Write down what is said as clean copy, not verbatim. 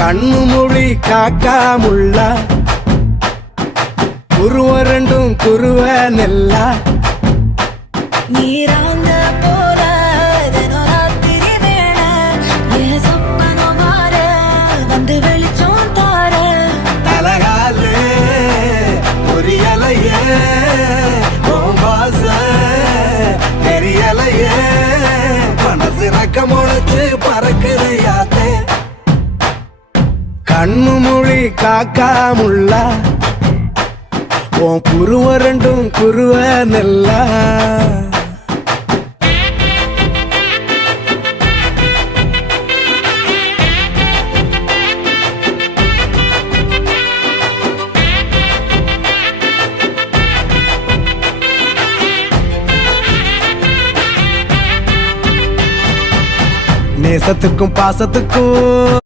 கண்ணு மொழி காக்காமுள்ள குருவ ரெண்டும் குருவ நெல்லா நீராங்க போல தினராத்திரி வேண என் சொப்பனம் மாற வந்து வெளிச்சம் தார தலகாலே பொரியலையே ஓம்பாச தெரியலையே மனசு ரக்க முளைச்சு பறக்குதையாத்தே கண்ணு மொழி காக்காமுள்ள உன் குருவ ரெண்டும் குருவ நெல்லா நேசத்துக்கும் பாசத்துக்கும்